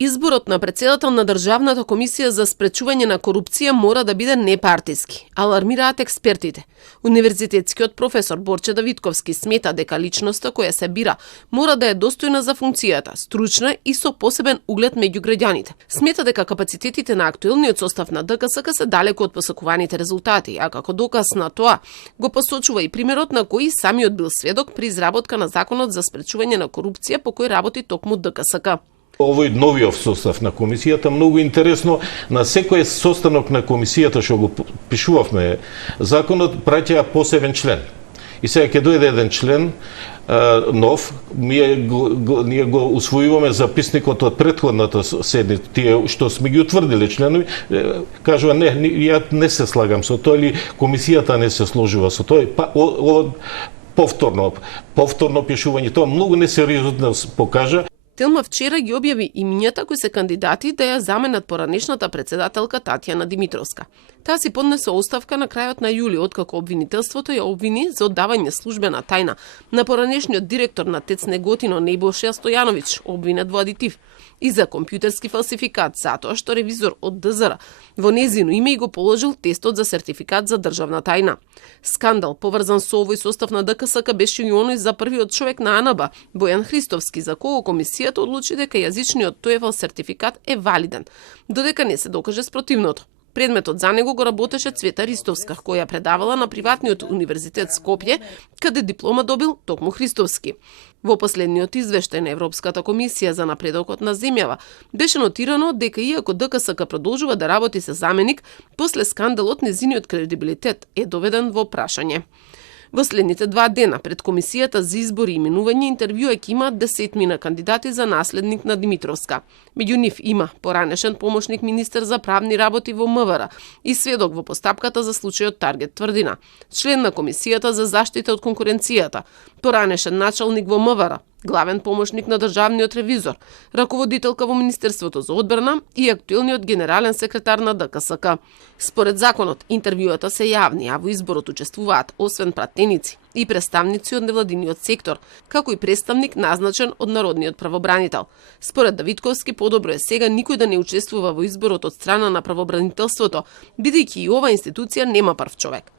Изборот на претседател на Државната комисија за спречување на корупција мора да биде непартиски, алармираат експертите. Универзитетскиот професор Борче Давидковски смета дека личноста која се бира мора да е достојна за функцијата, стручна и со посебен углед меѓу граѓаните. Смета дека капацитетите на актуелниот состав на ДКСК се далеку од посакуваните резултати, а како доказ на тоа го посочува и примерот на кој самиот бил сведок при изработка на законот за спречување на корупција по кој работи токму ДКСК. Овој новиот состав на комисијата многу интересно, на секој состанок на комисијата што го пишувавме законот праќа посебен член. И сега ќе дојде еден член нов, ние го усвојуваме записникот од претходната седница, тие што сме ги утврдиле членови, кажува не, ја не се слагам со тоа или комисијата не се сложува со тоа, повторно пишување, тоа многу несериозно покажа. Телма вчера ги објави имињата кои се кандидати да ја заменат поранешната претседателка Татјана Димитровска. Таа си поднесе оставка на крајот на јули, откако обвинителството ја обвини за оддавање службена тајна на поранешниот директор на ТЕЦ Неготино Небоша Стојановиќ, обвинет во адитив, и за компјутерски фалсификат затоа што ревизор од ДЗР во незино име и го положил тестот за сертификат за државна тајна. Скандал поврзан со овој состав на ДКСК беше и оној за првиот човек на АНБ, Бојан Христовски, за кого комисијата одлучи дека јазичниот TOEFL сертификат е валиден, додека не се докаже спротивното. Предметот за него го работеше Цвета Ристовска, која предавала на приватниот универзитет Скопје, каде диплома добил токму Христовски. Во последниот извештај на Европската комисија за напредокот на земјава беше нотирано дека иако ДКСК продолжува да работи со заменик, после скандалот незиниот кредибилитет е доведен во прашање. Во следните 2 дена пред комисијата за избори и именување интервјуа ќе имаат 10 кандидати за наследник на Димитровска. Меѓу нив има поранешен помошник министер за правни работи во МВР и сведок во постапката за случајот Таргет Тврдина, член на комисијата за заштита од конкуренцијата, поранешен началник во МВР, главен помошник на државниот ревизор, раководителка во Министерството за одбрана и актуелниот генерален секретар на ДКСК. Според законот, интервјуата се јавни, а во изборот учествуваат освен пратеници и представници од невладиниот сектор, како и представник назначен од народниот правобранител. Според Давидковски, подобро е сега никој да не учествува во изборот од страна на правобранителството, бидејќи и оваа институција нема прв човек.